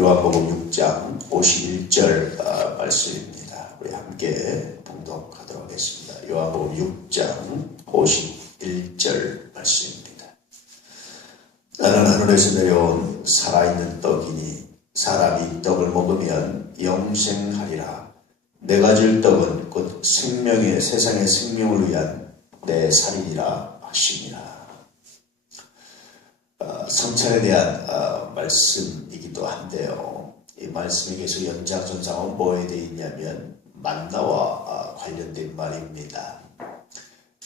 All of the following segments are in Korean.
요한복음 6장 51절 말씀입니다. 우리 함께 봉독하도록 하겠습니다. 요한복음 6장 51절 말씀입니다. 나는 하늘에서 내려온 살아있는 떡이니 사람이 떡을 먹으면 영생하리라. 내가 줄 떡은 곧 세상의 생명을 위한 내 살이니라 하시니라. 성찬에 대한 말씀이기도 한데요. 이 말씀이 계속 연장선상은 뭐에 되어 있냐면 만나와 관련된 말입니다.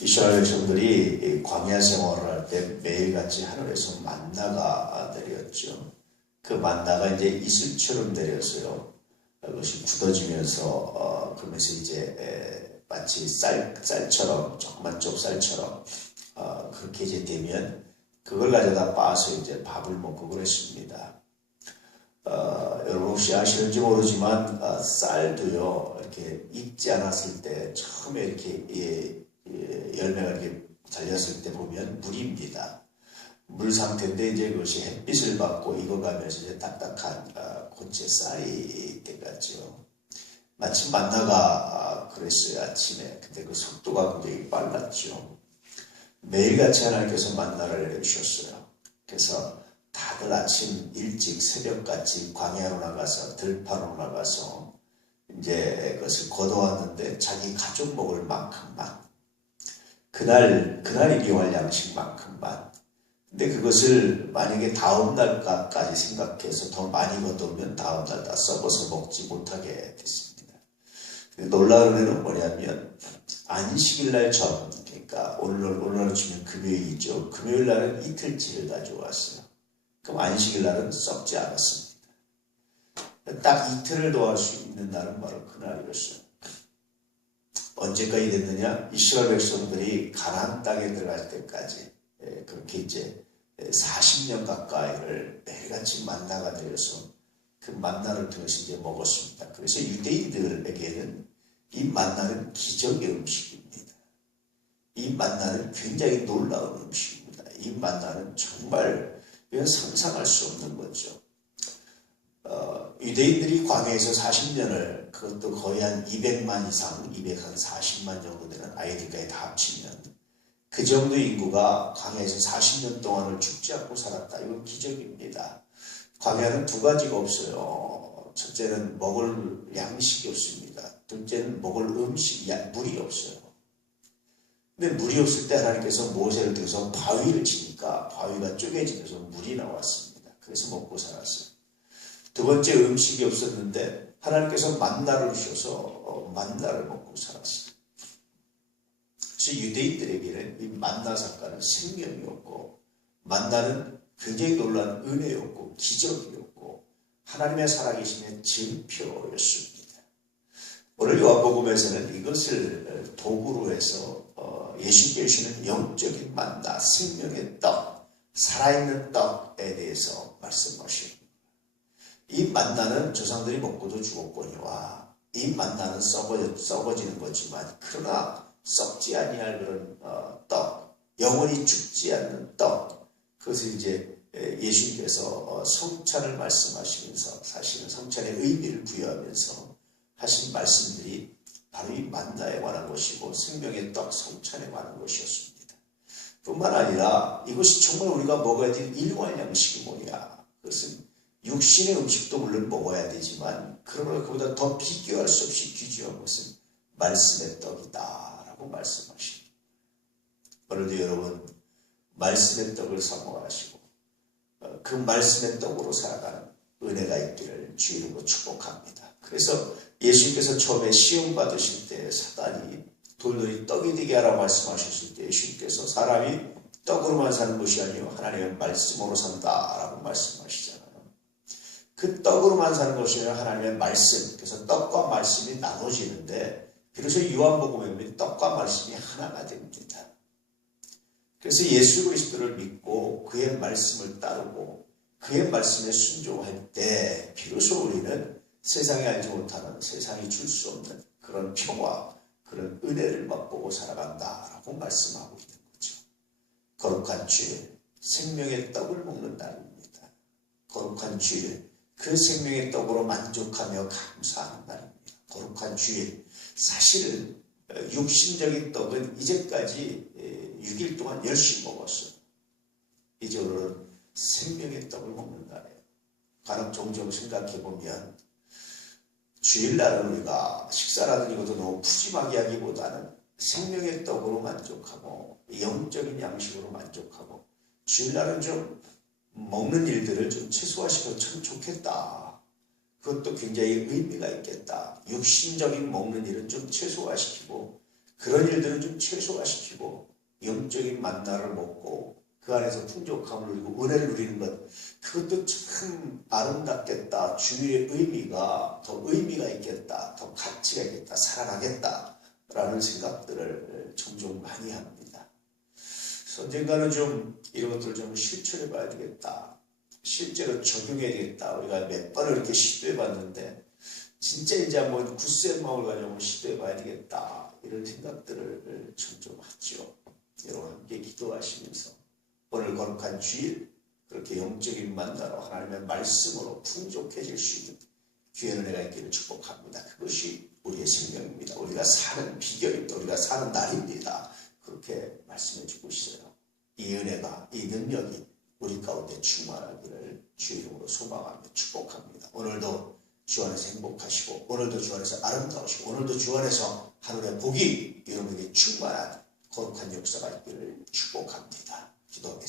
이스라엘 백성들이 광야 생활을 할 때 매일같이 하늘에서 만나가 내렸죠. 그 만나가 이제 이슬처럼 내려서요. 그것이 굳어지면서 그러면서 이제 마치 쌀처럼 조그만 쪽쌀처럼 그렇게 이제 되면 그걸 가져다 빻아서 이제 밥을 먹고 그랬습니다. 여러분 혹시 아시는지 모르지만 쌀도요 이렇게 익지 않았을 때 처음에 이렇게 열매가 이렇게 달렸을 때 보면 물입니다. 물 상태인데 이제 그것이 햇빛을 받고 익어가면서 이제 딱딱한 고체 쌀이 돼가죠. 마침 만나가 그랬어요 아침에. 근데 그 속도가 굉장히 빨랐죠. 매일같이 하나님께서 만나를 내려주셨어요. 그래서 다들 아침 일찍 새벽같이 광야로 나가서 들판으로 나가서 이제 그것을 거둬왔는데 자기 가족 먹을 만큼만 그날 일용할 양식만큼만. 근데 그것을 만약에 다음 날까지 생각해서 더 많이 거두면 다음 날 다 썩어서 먹지 못하게 됐습니다. 놀라운 일은 뭐냐면 안식일 날 전, 그러니까 오늘로 치면 금요일이죠. 금요일 날은 이틀치를 가져왔어요. 그럼 안식일 날은 썩지 않았습니다. 딱 이틀을 더할 수 있는 날은 바로 그날이었어요. 언제까지 됐느냐? 이스라엘 백성들이 가나안 땅에 들어갈 때까지 그렇게 이제 40년 가까이를 매일같이 만나가 내려서 그 만나를 통해서 이제 먹었습니다. 그래서 유대인들에게는 이 만나는 기적의 음식입니다. 이 만나는 굉장히 놀라운 음식입니다. 이 만나는 정말 상상할 수 없는 거죠. 유대인들이 광야에서 40년을 그것도 거의 한 200만 이상, 240만 정도 되는 아이들까지 다 합치면 그 정도 인구가 광야에서 40년 동안을 죽지 않고 살았다. 이건 기적입니다. 광야는 두 가지가 없어요. 첫째는 먹을 양식이 없습니다. 둘째는 먹을 물이 없어요. 근데 물이 없을 때 하나님께서 모세를 통해서 바위를 치니까 바위가 쪼개지면서 물이 나왔습니다. 그래서 먹고 살았어요. 두 번째 음식이 없었는데 하나님께서 만나를 주셔서 만나를 먹고 살았어요. 그래서 유대인들에게는 이 만나 사건은 생명이었고 만나는 굉장히 놀라운 은혜였고 기적이었고 하나님의 살아계심의 증표였습니다. 오늘 요한복음에서는 이것을 도구로 해서 예수께 주시는 영적인 만나, 생명의 떡, 살아있는 떡에 대해서 말씀하십니다. 이 만나는 조상들이 먹고도 죽었거니와 이 만나는 썩어지는 거지만 그러나 썩지 아니할 그런 떡, 영원히 죽지 않는 떡, 그것을 이제 예수님께서 성찬을 말씀하시면서 사실은 성찬의 의미를 부여하면서 하신 말씀들이 바로 이 만나에 관한 것이고 생명의 떡 성찬에 관한 것이었습니다. 뿐만 아니라 이것이 정말 우리가 먹어야 될 일용할 양식이 뭐냐. 그것은 육신의 음식도 물론 먹어야 되지만 그러나 그보다 더 비교할 수 없이 귀중한 것은 말씀의 떡이다 라고 말씀하십니다. 오늘도 여러분 말씀의 떡을 사모하시고 그 말씀의 떡으로 살아가는 은혜가 있기를 주 이름으로 축복합니다. 그래서 예수님께서 처음에 시험 받으실 때 사단이 돌돌이 떡이 되게 하라고 말씀하셨을 때 예수님께서 사람이 떡으로만 사는 것이 아니요 하나님의 말씀으로 산다라고 말씀하시잖아요. 그 떡으로만 사는 것이 아니라 하나님의 말씀, 그래서 떡과 말씀이 나눠지는데 비로소 요한복음에 보면 떡과 말씀이 하나가 됩니다. 그래서 예수 그리스도를 믿고 그의 말씀을 따르고 그의 말씀에 순종할 때 비로소 우리는 세상이 알지 못하는 세상이 줄 수 없는 그런 평화, 그런 은혜를 맛보고 살아간다라고 말씀하고 있는 거죠. 거룩한 주일, 생명의 떡을 먹는 날입니다. 거룩한 주일, 그 생명의 떡으로 만족하며 감사하는 날입니다. 거룩한 주일. 사실은 육신적인 떡은 이제까지 6일 동안 열심히 먹었어요. 이제 오늘은 생명의 떡을 먹는 날이에요. 간혹 종종 생각해보면 주일날은 우리가 식사라든지 이것도 너무 푸짐하게 하기보다는 생명의 떡으로 만족하고 영적인 양식으로 만족하고 주일날은 좀 먹는 일들을 좀 최소화시켜도 참 좋겠다. 그것도 굉장히 의미가 있겠다. 육신적인 먹는 일은 좀 최소화시키고 그런 일들은 좀 최소화시키고 영적인 만나를 먹고 그 안에서 풍족함을 누리고 은혜를 누리는 것, 그것도 참 아름답겠다. 주일의 의미가 더 의미가 있겠다. 더 가치가 있겠다. 살아나겠다. 라는 생각들을 종종 많이 합니다. 언젠가는 좀 이런 것들을 좀 실천해 봐야 되겠다. 실제로 적용해야겠다. 우리가 몇 번을 이렇게 시도해 봤는데 진짜 이제 한번 굳센 마음을 가지고 시도해 봐야 되겠다. 이런 생각들을 종종 하죠. 여러분 함께 기도하시면서 오늘 거룩한 주일 그렇게 영적인 만나로 하나님의 말씀으로 풍족해질 수 있는 귀한 은혜가 있기를 축복합니다. 그것이 우리의 생명입니다. 우리가 사는 비결입니다. 우리가 사는 날입니다. 그렇게 말씀해 주고 있어요. 이 은혜가, 이 능력이 우리 가운데 충만하기를 주의 이름으로 소망하며 축복합니다. 오늘도 주 안에서 행복하시고 오늘도 주 안에서 아름다우시고 오늘도 주 안에서 하늘의 복이 여러분에게 충만한 거룩한 역사가 있기를 축복합니다. 기도하겠습니다.